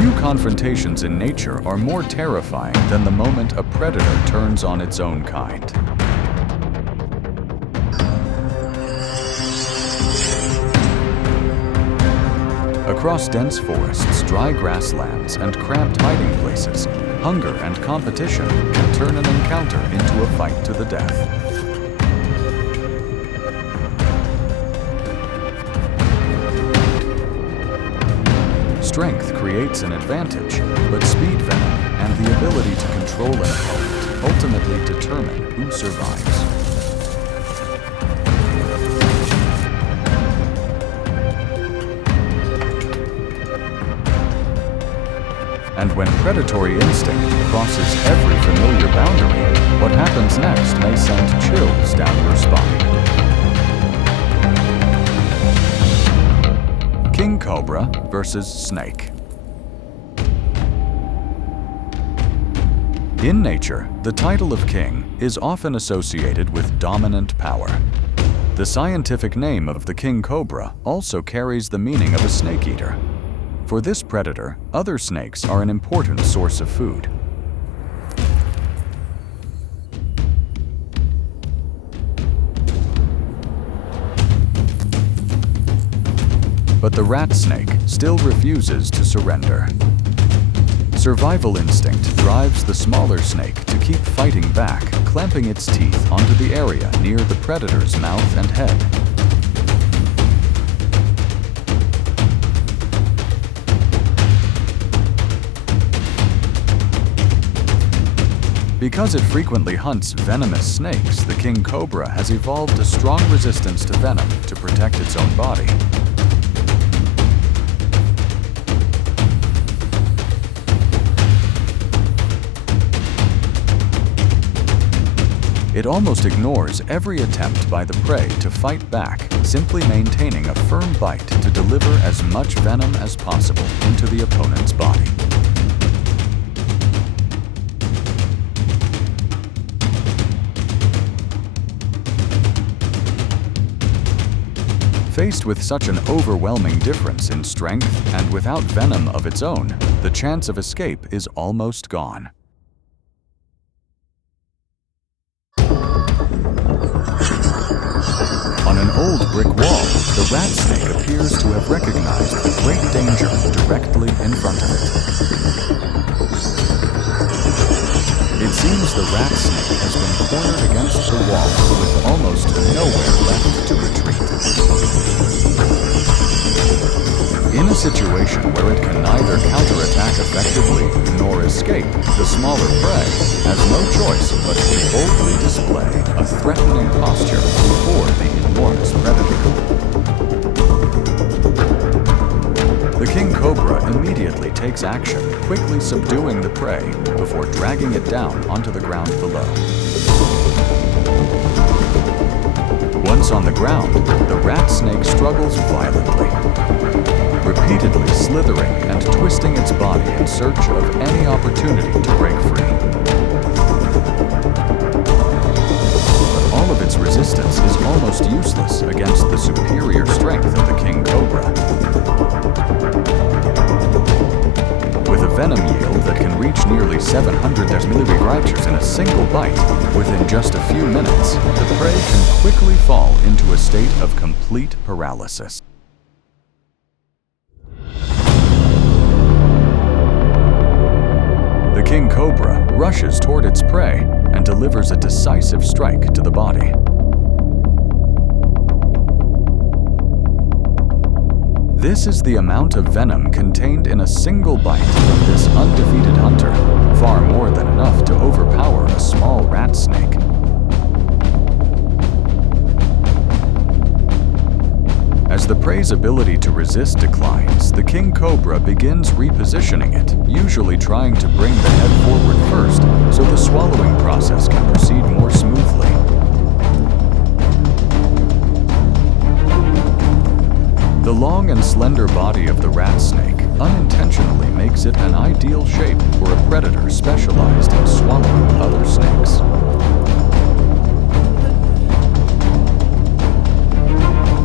Few confrontations in nature are more terrifying than the moment a predator turns on its own kind. Across dense forests, dry grasslands, and cramped hiding places, hunger and competition can turn an encounter into a fight to the death. Strength creates an advantage, but speed venom and the ability to control an opponent ultimately determine who survives. And when predatory instinct crosses every familiar boundary, what happens next may send chills down your spine. King Cobra versus Snake. In nature, the title of king is often associated with dominant power. The scientific name of the king cobra also carries the meaning of a snake eater. For this predator, other snakes are an important source of food. But the rat snake still refuses to surrender. Survival instinct drives the smaller snake to keep fighting back, clamping its teeth onto the area near the predator's mouth and head. Because it frequently hunts venomous snakes, the king cobra has evolved a strong resistance to venom to protect its own body. It almost ignores every attempt by the prey to fight back, simply maintaining a firm bite to deliver as much venom as possible into the opponent's body. Faced with such an overwhelming difference in strength and without venom of its own, the chance of escape is almost gone. On an old brick wall, the rat snake appears to have recognized the great danger directly in front of it. It seems the rat snake has been cornered against the wall with almost nowhere left to retreat. In a situation where it can neither counterattack effectively nor escape, the smaller prey has no choice but to boldly display a threatening posture before the enormous predator. The king cobra immediately takes action, quickly subduing the prey before dragging it down onto the ground below. Once on the ground, the rat snake struggles violently, repeatedly slithering and twisting its body in search of any opportunity to break free. But all of its resistance is almost useless against the superior strength of the king cobra. With a venom yield that can reach nearly 700 mg in a single bite, within just a few minutes, the prey can quickly fall into a state of complete paralysis. The king cobra rushes toward its prey and delivers a decisive strike to the body. This is the amount of venom contained in a single bite from this undefeated hunter, far more than enough to overpower a small rat snake. As the prey's ability to resist declines, the king cobra begins repositioning it, usually trying to bring the head forward first so the swallowing process can proceed more smoothly. The long and slender body of the rat snake unintentionally makes it an ideal shape for a predator specialized in swallowing other snakes.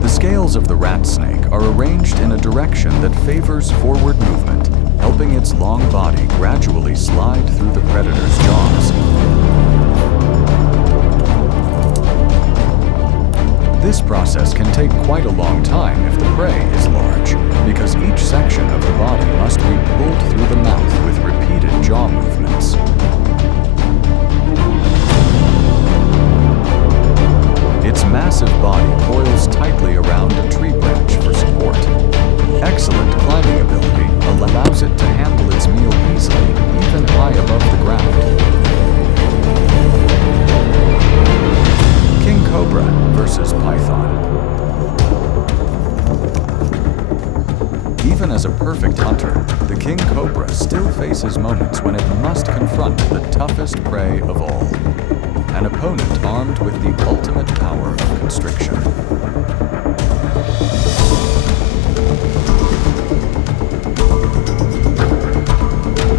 The scales of the rat snake are arranged in a direction that favors forward movement, helping its long body gradually slide through the predator's jaws. This process can take quite a long time if the prey is large, because each section of the body must be pulled through the mouth with repeated jaw movements. Its massive body coils tightly around a tree branch for support. Excellent climbing ability allows it to handle its meal easily, even high above the ground. King Cobra versus Python. Even as a perfect hunter, the king cobra still faces moments when it must confront the toughest prey of all, an opponent armed with the ultimate power of constriction.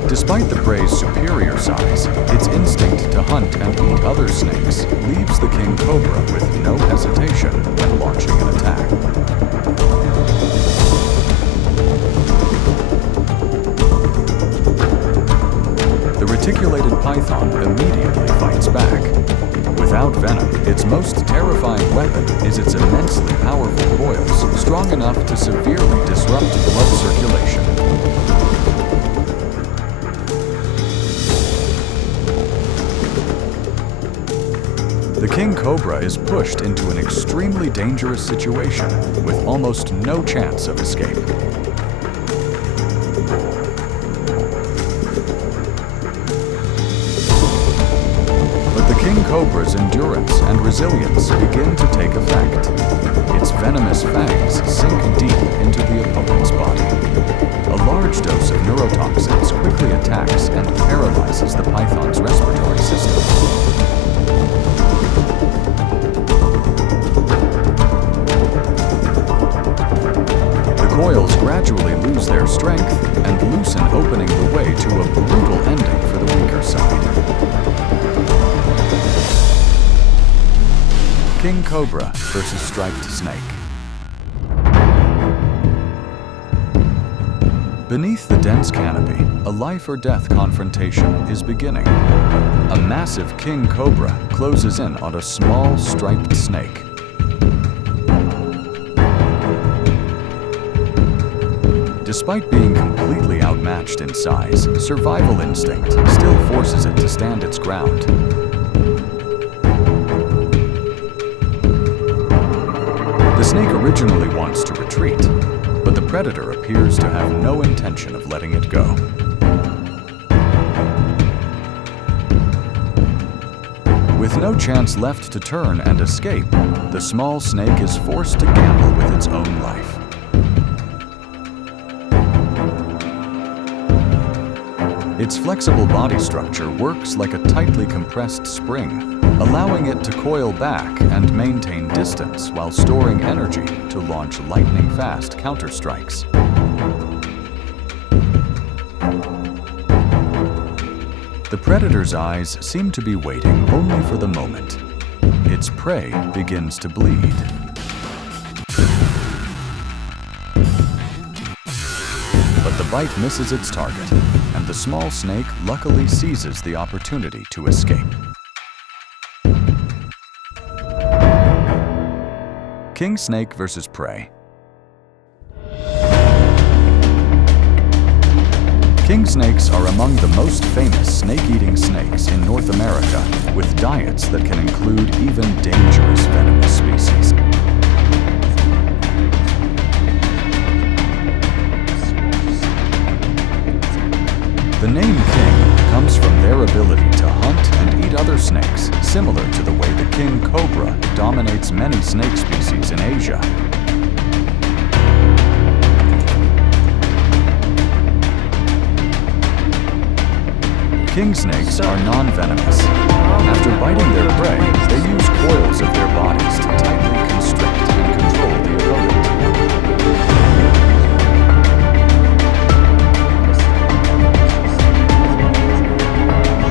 Despite the prey's superior size, its instinct to hunt and eat other snakes leaves the king cobra with no hesitation when launching an attack. The reticulated python immediately fights back. Without venom, its most terrifying weapon is its immensely powerful coils, strong enough to severely disrupt blood circulation. The king cobra is pushed into an extremely dangerous situation with almost no chance of escape. But the king cobra's endurance and resilience begin to take effect. Its venomous fangs sink deep into the opponent's body. A large dose of neurotoxins quickly attacks and paralyzes the python's respiratory system. The coils gradually lose their strength and loosen, opening the way to a brutal ending for the weaker side. King Cobra versus Striped Snake. Beneath the dense canopy, a life-or-death confrontation is beginning. A massive king cobra closes in on a small striped snake. Despite being completely outmatched in size, survival instinct still forces it to stand its ground. The snake originally wants to retreat, but the predator appears to have no intention of letting it go. With no chance left to turn and escape, the small snake is forced to gamble with its own life. Its flexible body structure works like a tightly compressed spring, allowing it to coil back and maintain distance while storing energy to launch lightning-fast counterstrikes. The predator's eyes seem to be waiting only for the moment. Its prey begins to bleed. But the bite misses its target, and the small snake luckily seizes the opportunity to escape. King snake versus prey. King snakes are among the most famous snake-eating snakes in North America, with diets that can include even dangerous venomous species. The name king comes from their ability to hunt and eat other snakes, similar to the way the king cobra dominates many snake species in Asia. King snakes are non-venomous. After biting their prey, they use coils of their bodies to tightly constrict and control the opponent.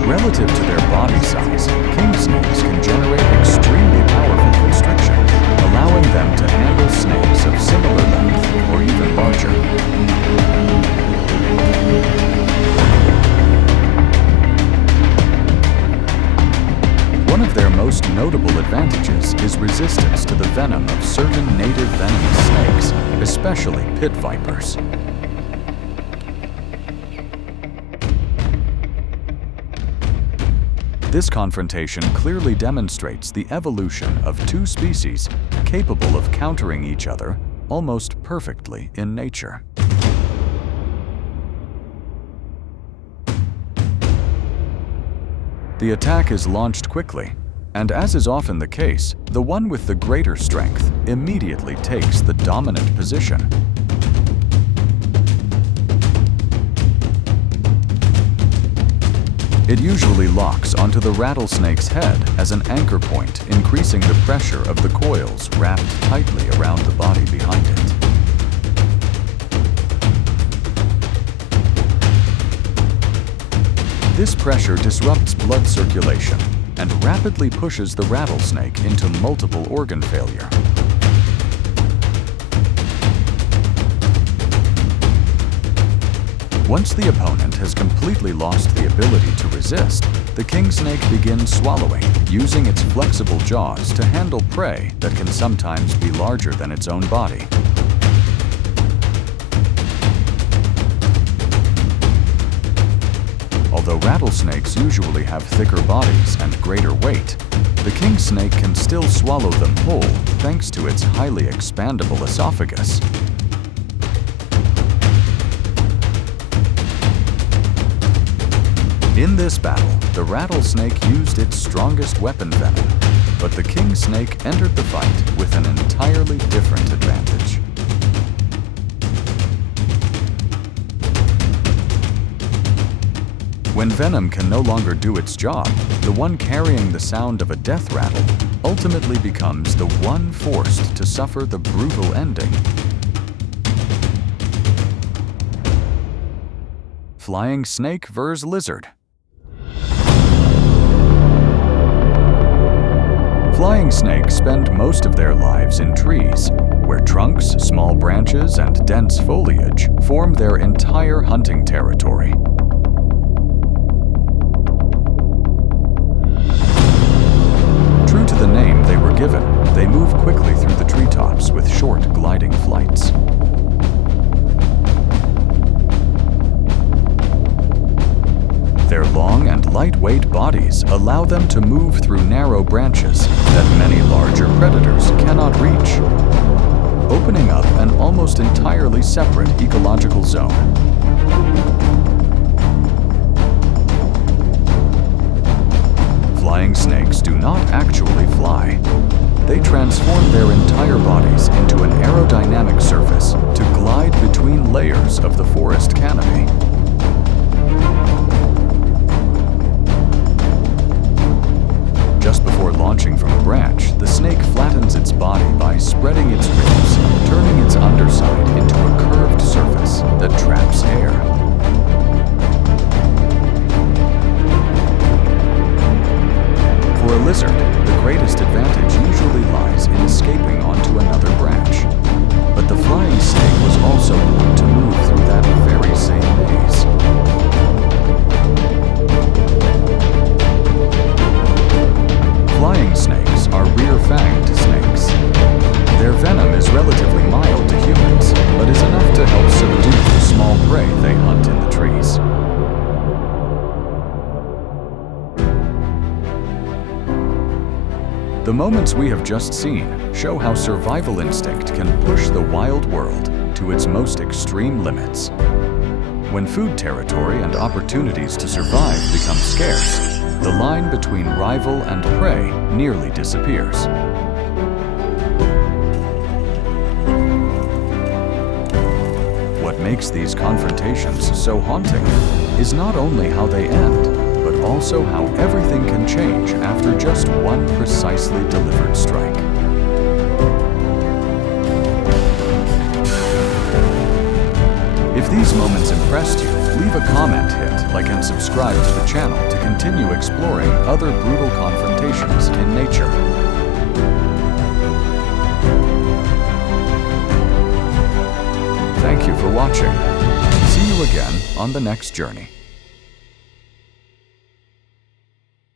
Relative to their body size, king snakes can generate extremely powerful constriction, allowing them to handle snakes of similar length or even larger. is resistance to the venom of certain native venomous snakes, especially pit vipers. This confrontation clearly demonstrates the evolution of two species capable of countering each other almost perfectly in nature. The attack is launched quickly, and as is often the case, the one with the greater strength immediately takes the dominant position. It usually locks onto the rattlesnake's head as an anchor point, increasing the pressure of the coils wrapped tightly around the body behind it. This pressure disrupts blood circulation and rapidly pushes the rattlesnake into multiple organ failure. Once the opponent has completely lost the ability to resist, the king snake begins swallowing, using its flexible jaws to handle prey that can sometimes be larger than its own body. Although rattlesnakes usually have thicker bodies and greater weight, the king snake can still swallow them whole thanks to its highly expandable esophagus. In this battle, the rattlesnake used its strongest weapon venom, but the king snake entered the fight with an entirely different advantage. When venom can no longer do its job, the one carrying the sound of a death rattle ultimately becomes the one forced to suffer the brutal ending. Flying snake vs. lizard. Flying snakes spend most of their lives in trees, where trunks, small branches, and dense foliage form their entire hunting territory. True to the name they were given, they move quickly through the treetops with short gliding flights. Their long and lightweight bodies allow them to move through narrow branches that many larger predators cannot reach, opening up an almost entirely separate ecological zone. Flying snakes do not actually fly. They transform their entire bodies into an aerodynamic surface to glide between layers of the forest canopy. Just before launching from a branch, the snake flattens its body by spreading its ribs, turning its underside into a curved surface that traps air. For a lizard, the greatest advantage usually lies in escaping onto another branch. But the flying snake was also born to move through that very same maze. Flying snakes are rear-fanged snakes. Their venom is relatively mild to humans, but is enough to help subdue the small prey they hunt in the trees. The moments we have just seen show how survival instinct can push the wild world to its most extreme limits. When food territory and opportunities to survive become scarce, the line between rival and prey nearly disappears. What makes these confrontations so haunting is not only how they end, but also how everything can change after just one precisely delivered strike. If these moments impressed you, leave a comment, hit like, and subscribe to the channel to continue exploring other brutal confrontations in nature. Thank you for watching. See you again on the next journey.